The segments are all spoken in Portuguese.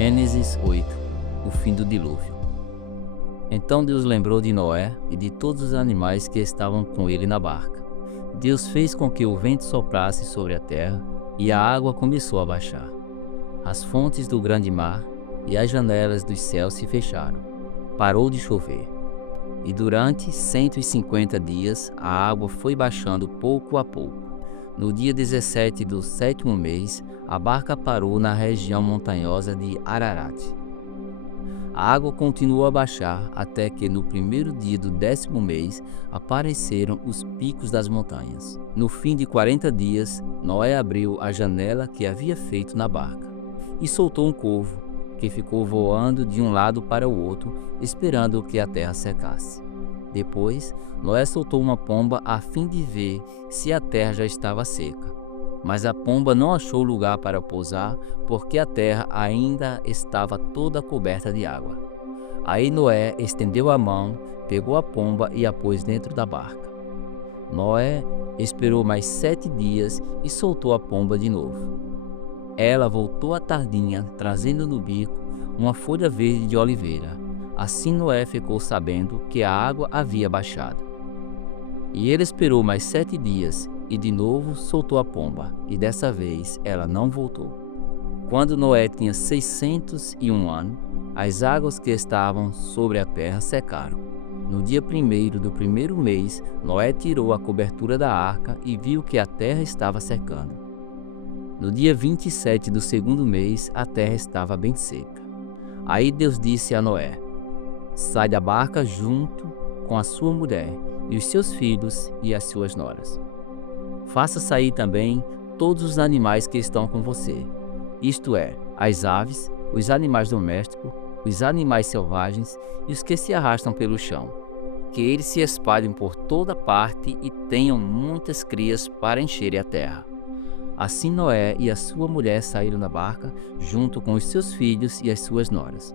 Gênesis 8. O fim do dilúvio. Então Deus lembrou de Noé e de todos os animais que estavam com ele na barca. Deus fez com que o vento soprasse sobre a terra e a água começou a baixar. As fontes do grande mar e as janelas dos céus se fecharam. Parou de chover. E durante 150 dias a água foi baixando pouco a pouco. No dia 17 do 7º mês, a barca parou na região montanhosa de Ararat. A água continuou a baixar até que no primeiro dia do 10º mês apareceram os picos das montanhas. No fim de 40 dias, Noé abriu a janela que havia feito na barca e soltou um corvo, que ficou voando de um lado para o outro, esperando que a terra secasse. Depois, Noé soltou uma pomba a fim de ver se a terra já estava seca. Mas a pomba não achou lugar para pousar, porque a terra ainda estava toda coberta de água. Aí Noé estendeu a mão, pegou a pomba e a pôs dentro da barca. Noé esperou mais 7 dias e soltou a pomba de novo. Ela voltou à tardinha, trazendo no bico uma folha verde de oliveira. Assim Noé ficou sabendo que a água havia baixado. E ele esperou mais 7 dias e de novo soltou a pomba, e dessa vez ela não voltou. Quando Noé tinha 601 anos, as águas que estavam sobre a terra secaram. No dia 1º do primeiro mês, Noé tirou a cobertura da arca e viu que a terra estava secando. No dia 27 do 2º mês, a terra estava bem seca. Aí Deus disse a Noé: sai da barca junto com a sua mulher e os seus filhos e as suas noras. Faça sair também todos os animais que estão com você, isto é, as aves, os animais domésticos, os animais selvagens e os que se arrastam pelo chão. Que eles se espalhem por toda parte e tenham muitas crias para encherem a terra. Assim Noé e a sua mulher saíram da barca, junto com os seus filhos e as suas noras.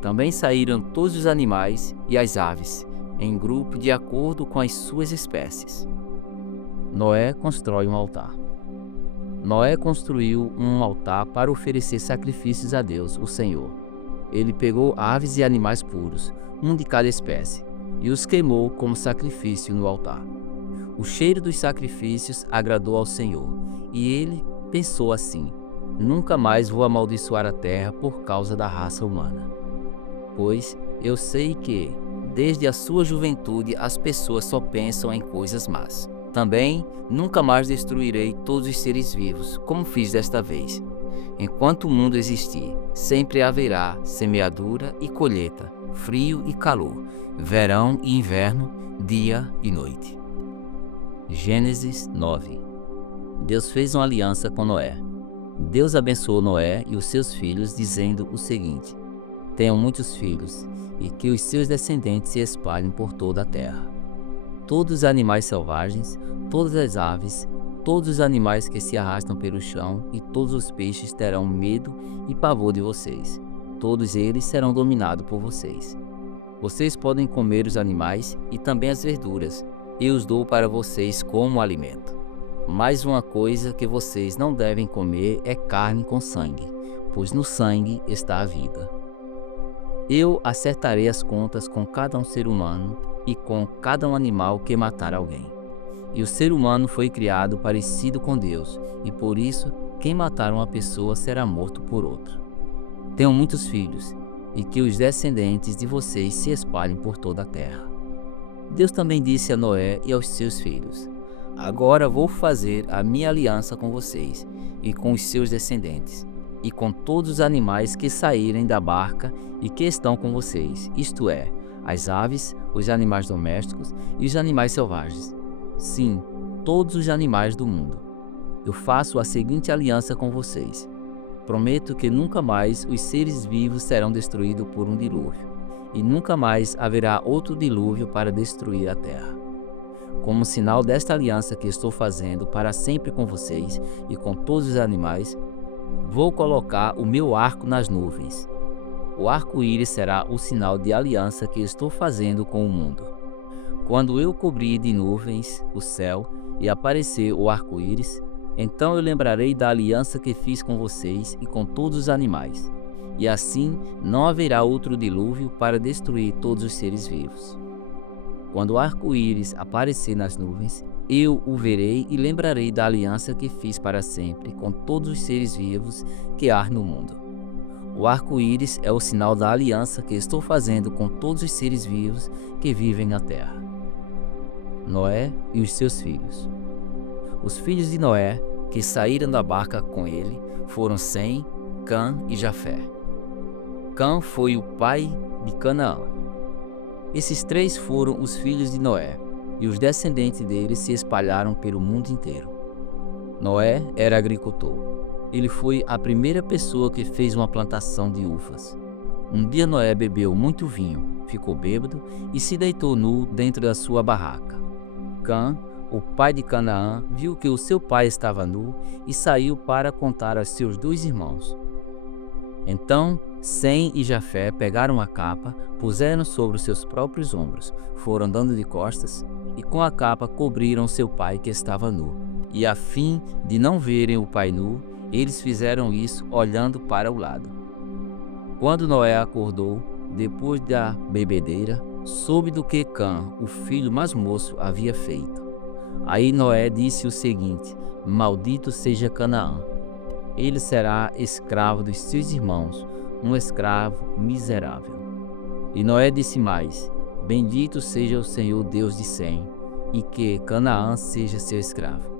Também saíram todos os animais e as aves, em grupo de acordo com as suas espécies. Noé constrói um altar. Noé construiu um altar para oferecer sacrifícios a Deus, o Senhor. Ele pegou aves e animais puros, um de cada espécie, e os queimou como sacrifício no altar. O cheiro dos sacrifícios agradou ao Senhor, e ele pensou assim: nunca mais vou amaldiçoar a terra por causa da raça humana. Pois eu sei que, desde a sua juventude, as pessoas só pensam em coisas más. Também nunca mais destruirei todos os seres vivos, como fiz desta vez. Enquanto o mundo existir, sempre haverá semeadura e colheita, frio e calor, verão e inverno, dia e noite. Gênesis 9. Deus fez uma aliança com Noé. Deus abençoou Noé e os seus filhos, dizendo o seguinte: tenham muitos filhos, e que os seus descendentes se espalhem por toda a terra. Todos os animais selvagens, todas as aves, todos os animais que se arrastam pelo chão e todos os peixes terão medo e pavor de vocês. Todos eles serão dominados por vocês. Vocês podem comer os animais e também as verduras. Eu os dou para vocês como alimento. Mas uma coisa que vocês não devem comer é carne com sangue, pois no sangue está a vida. Eu acertarei as contas com cada um ser humano e com cada um animal que matar alguém. E o ser humano foi criado parecido com Deus, e por isso quem matar uma pessoa será morto por outra. Tenham muitos filhos, e que os descendentes de vocês se espalhem por toda a terra. Deus também disse a Noé e aos seus filhos: agora vou fazer a minha aliança com vocês e com os seus descendentes, e com todos os animais que saírem da barca e que estão com vocês, isto é, as aves, os animais domésticos e os animais selvagens. Sim, todos os animais do mundo. Eu faço a seguinte aliança com vocês. Prometo que nunca mais os seres vivos serão destruídos por um dilúvio, e nunca mais haverá outro dilúvio para destruir a terra. Como sinal desta aliança que estou fazendo para sempre com vocês e com todos os animais, vou colocar o meu arco nas nuvens. O arco-íris será o sinal de aliança que estou fazendo com o mundo. Quando eu cobrir de nuvens o céu e aparecer o arco-íris, então eu lembrarei da aliança que fiz com vocês e com todos os animais. e assim não haverá outro dilúvio para destruir todos os seres vivos. Quando o arco-íris aparecer nas nuvens, eu o verei e lembrarei da aliança que fiz para sempre com todos os seres vivos que há no mundo. O arco-íris é o sinal da aliança que estou fazendo com todos os seres vivos que vivem na terra. Noé e os seus filhos. Os filhos de Noé que saíram da barca com ele foram Sem, Cã e Jafé. Cã foi o pai de Canaã. Esses três foram os filhos de Noé, e os descendentes deles se espalharam pelo mundo inteiro. Noé era agricultor. Ele foi a primeira pessoa que fez uma plantação de uvas. Um dia Noé bebeu muito vinho, ficou bêbado e se deitou nu dentro da sua barraca. Cã, o pai de Canaã, viu que o seu pai estava nu e saiu para contar aos seus 2 irmãos. Então Sem e Jafé pegaram a capa, puseram sobre os seus próprios ombros, foram dando de costas e com a capa cobriram seu pai que estava nu. E a fim de não verem o pai nu, eles fizeram isso olhando para o lado. Quando Noé acordou, depois da bebedeira, soube do que Cã, o filho mais moço, havia feito. Aí Noé disse o seguinte: Maldito seja Canaã. Ele será escravo dos seus irmãos, um escravo miserável. E Noé disse mais: Bendito seja o Senhor Deus de Sem, e que Canaã seja seu escravo.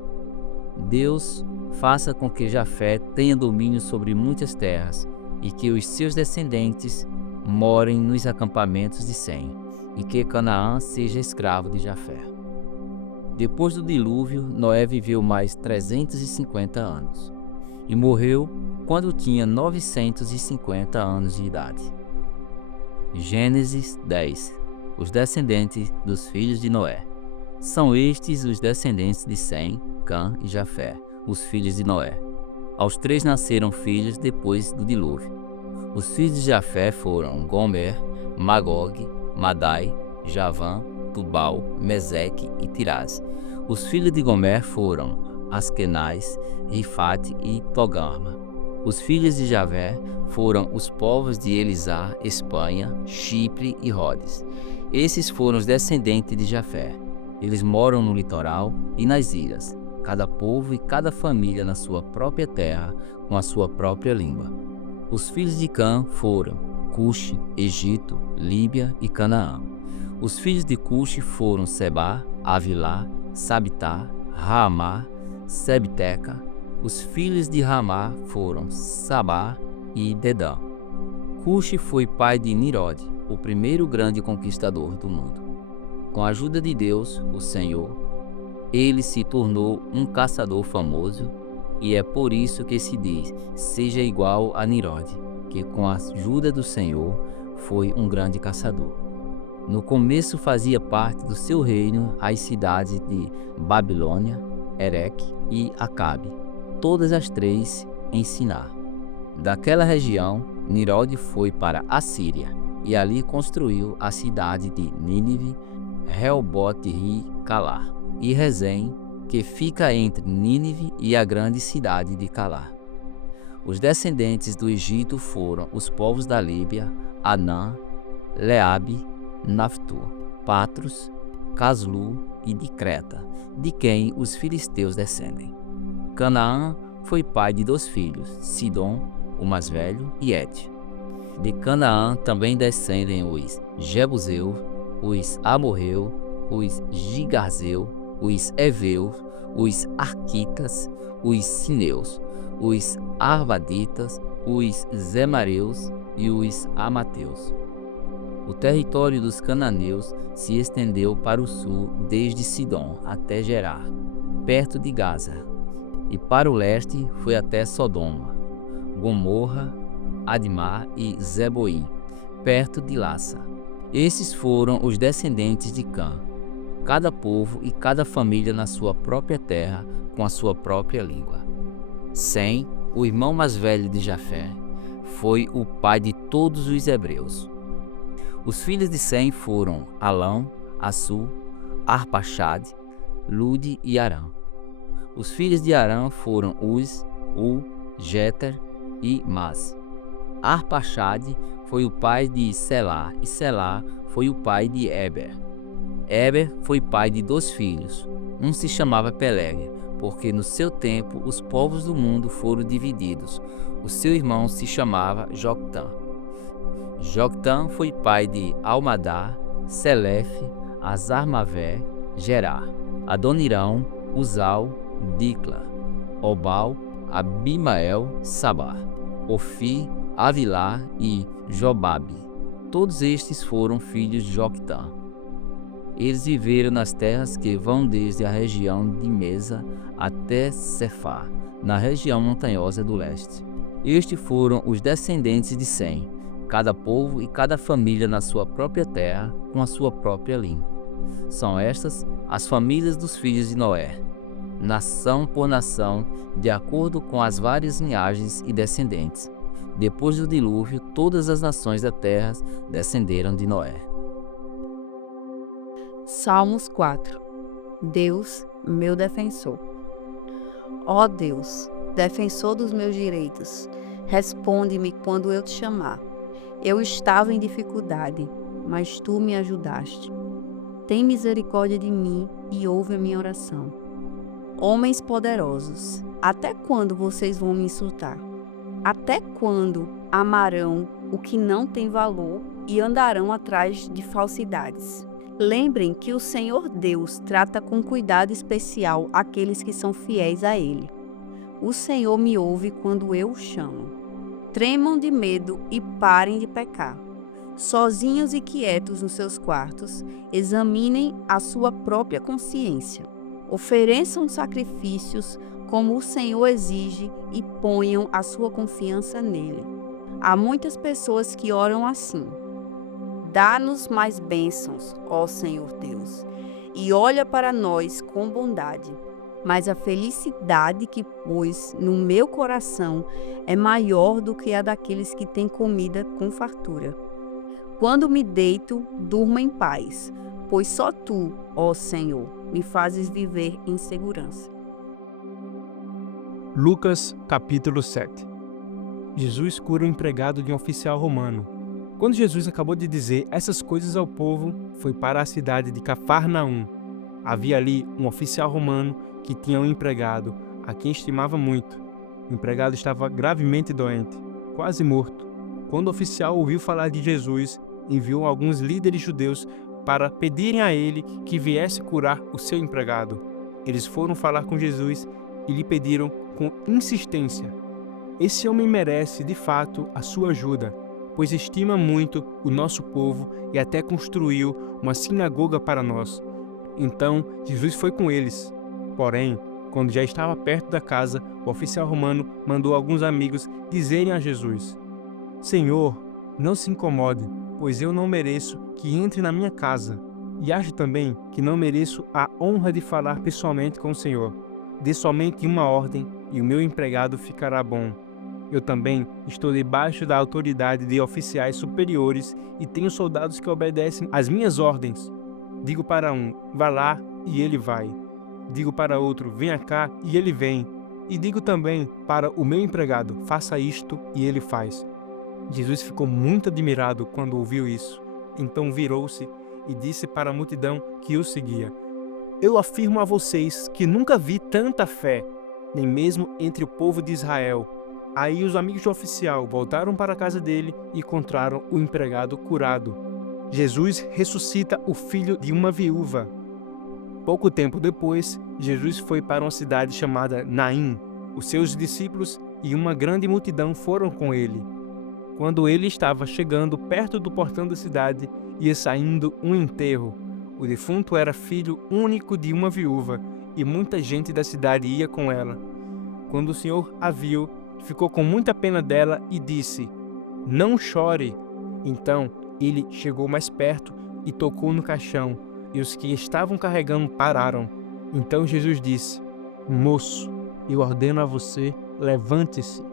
Deus faça com que Jafé tenha domínio sobre muitas terras, e que os seus descendentes morem nos acampamentos de Sem, e que Canaã seja escravo de Jafé. Depois do dilúvio, Noé viveu mais 350 anos. E morreu quando tinha 950 anos de idade. Gênesis 10. Os descendentes dos filhos de Noé. São estes os descendentes de Sem, Cã e Jafé, os filhos de Noé. Aos 3 nasceram filhos depois do dilúvio. Os filhos de Jafé foram Gomer, Magog, Madai, Javã, Tubal, Meseque e Tirás. Os filhos de Gomer foram Askenaz, Rifate e Togarma. Os filhos de Javé foram os povos de Elisá, Espanha, Chipre e Rhodes. Esses foram os descendentes de Jafé. Eles moram no litoral e nas ilhas, cada povo e cada família na sua própria terra, com a sua própria língua. Os filhos de Cã foram Cuxi, Egito, Líbia e Canaã. Os filhos de Cuxi foram Sebá, Avilá, Sabitá, Raamá, Sebteca. Os filhos de Ramá foram Sabá e Dedã. Cuxi foi pai de Nirode, o primeiro grande conquistador do mundo. Com a ajuda de Deus, o Senhor, ele se tornou um caçador famoso, e é por isso que se diz, seja igual a Nirode, que com a ajuda do Senhor foi um grande caçador. No começo fazia parte do seu reino as cidades de Babilônia, Ereque e Acabe, todas as 3 em Siná. Daquela região, Nirode foi para a Síria e ali construiu a cidade de Nínive, Reobote-ri-Calá e Rezém, que fica entre Nínive e a grande cidade de Calá. Os descendentes do Egito foram os povos da Líbia, Anã, Leabe, Naftu, Patros, Caslu e de Creta, de quem os filisteus descendem. Canaã foi pai de 2 filhos, Sidom, o mais velho, e Et. De Canaã também descendem os Jebuseus, os Amorreus, os Gigarzeus, os Eveus, os Arquitas, os Sineus, os Arvaditas, os Zemareus e os Amateus. O território dos cananeus se estendeu para o sul desde Sidom até Gerar, perto de Gaza, e para o leste foi até Sodoma, Gomorra, Admá e Zeboim, perto de Lassa. Esses foram os descendentes de Cã, cada povo e cada família na sua própria terra, com a sua própria língua. Sem, o irmão mais velho de Jafé, foi o pai de todos os hebreus. Os filhos de Sem foram Alão, Assu, Arpaxade, Lude e Arã. Os filhos de Arã foram Uz, U, Jeter e Mas. Arpaxade foi o pai de Selá, e Selá foi o pai de Eber. Eber foi pai de 2 filhos. Um se chamava Peleg, porque no seu tempo os povos do mundo foram divididos. O seu irmão se chamava Joctã. Joctã foi pai de Almadá, Selefe, Azarmavé, Gerar, Adonirão, Uzal, Dicla, Obal, Abimael, Sabar, Ofi, Avilá e Jobabe. Todos estes foram filhos de Joctã. Eles viveram nas terras que vão desde a região de Mesa até Cefá, na região montanhosa do leste. Estes foram os descendentes de Sem, cada povo e cada família na sua própria terra, com a sua própria língua. São estas as famílias dos filhos de Noé, nação por nação, de acordo com as várias linhagens e descendentes. Depois do dilúvio, todas as nações da terra descenderam de Noé. Salmos 4. Deus, meu defensor. Ó Deus, defensor dos meus direitos, responde-me quando eu te chamar. Eu estava em dificuldade, mas tu me ajudaste. Tem misericórdia de mim e ouve a minha oração. Homens poderosos, até quando vocês vão me insultar? Até quando amarão o que não tem valor e andarão atrás de falsidades? Lembrem que o Senhor Deus trata com cuidado especial aqueles que são fiéis a Ele. O Senhor me ouve quando eu o chamo. Tremam de medo e parem de pecar. Sozinhos e quietos nos seus quartos, examinem a sua própria consciência. Ofereçam sacrifícios como o Senhor exige e ponham a sua confiança nele. Há muitas pessoas que oram assim: dá-nos mais bênçãos, ó Senhor Deus, e olha para nós com bondade. Mas a felicidade que pôs no meu coração é maior do que a daqueles que têm comida com fartura. Quando me deito, durmo em paz, pois só tu, ó Senhor, me fazes viver em segurança. Lucas, capítulo 7. Jesus cura o empregado de um oficial romano. Quando Jesus acabou de dizer essas coisas ao povo, foi para a cidade de Cafarnaum. Havia ali um oficial romano que tinha um empregado, a quem estimava muito. O empregado estava gravemente doente, quase morto. Quando o oficial ouviu falar de Jesus, enviou alguns líderes judeus para pedirem a ele que viesse curar o seu empregado. Eles foram falar com Jesus e lhe pediram com insistência: esse homem merece, de fato, a sua ajuda, pois estima muito o nosso povo e até construiu uma sinagoga para nós. Então, Jesus foi com eles. Porém, quando já estava perto da casa, o oficial romano mandou alguns amigos dizerem a Jesus: Senhor, não se incomode, pois eu não mereço que entre na minha casa. E acho também que não mereço a honra de falar pessoalmente com o Senhor. Dê somente uma ordem e o meu empregado ficará bom. Eu também estou debaixo da autoridade de oficiais superiores e tenho soldados que obedecem às minhas ordens. Digo para um: vá lá, e ele vai. Digo para outro: venha cá, e ele vem. E digo também para o meu empregado: faça isto, e ele faz. Jesus ficou muito admirado quando ouviu isso. Então virou-se e disse para a multidão que o seguia: eu afirmo a vocês que nunca vi tanta fé, nem mesmo entre o povo de Israel. Aí os amigos do oficial voltaram para a casa dele e encontraram o empregado curado. Jesus ressuscita o filho de uma viúva. Pouco tempo depois, Jesus foi para uma cidade chamada Naim. Os seus discípulos e uma grande multidão foram com ele. Quando ele estava chegando perto do portão da cidade, ia saindo um enterro. O defunto era filho único de uma viúva, e muita gente da cidade ia com ela. Quando o Senhor a viu, ficou com muita pena dela e disse: não chore. Então ele chegou mais perto e tocou no caixão, e os que estavam carregando pararam. Então Jesus disse: moço, eu ordeno a você, levante-se.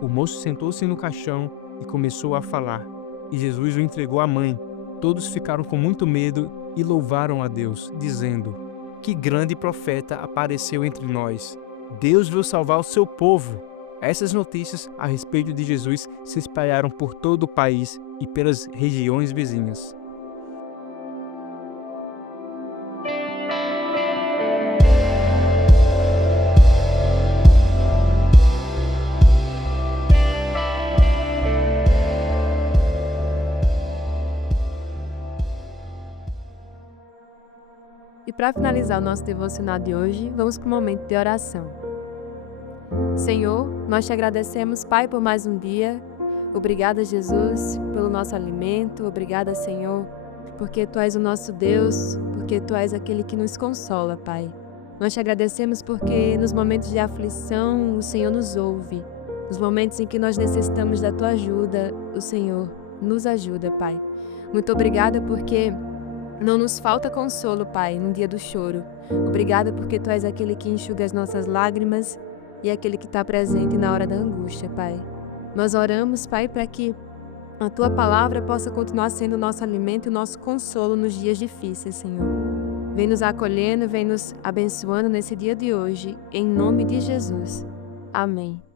O moço sentou-se no caixão e começou a falar, e Jesus o entregou à mãe. Todos ficaram com muito medo e louvaram a Deus, dizendo: que grande profeta apareceu entre nós. Deus veio salvar o seu povo. Essas notícias a respeito de Jesus se espalharam por todo o país e pelas regiões vizinhas. E para finalizar o nosso devocional de hoje, vamos para o momento de oração. Senhor, nós te agradecemos, Pai, por mais um dia. Obrigada, Jesus, pelo nosso alimento. Obrigada, Senhor, porque Tu és o nosso Deus, porque Tu és aquele que nos consola, Pai. Nós te agradecemos porque nos momentos de aflição o Senhor nos ouve. Nos momentos em que nós necessitamos da Tua ajuda, o Senhor nos ajuda, Pai. Muito obrigada porque não nos falta consolo, Pai, no dia do choro. Obrigada porque Tu és aquele que enxuga as nossas lágrimas e aquele que está presente na hora da angústia, Pai. Nós oramos, Pai, para que a Tua palavra possa continuar sendo o nosso alimento e o nosso consolo nos dias difíceis, Senhor. Vem nos acolhendo, vem nos abençoando nesse dia de hoje, em nome de Jesus. Amém.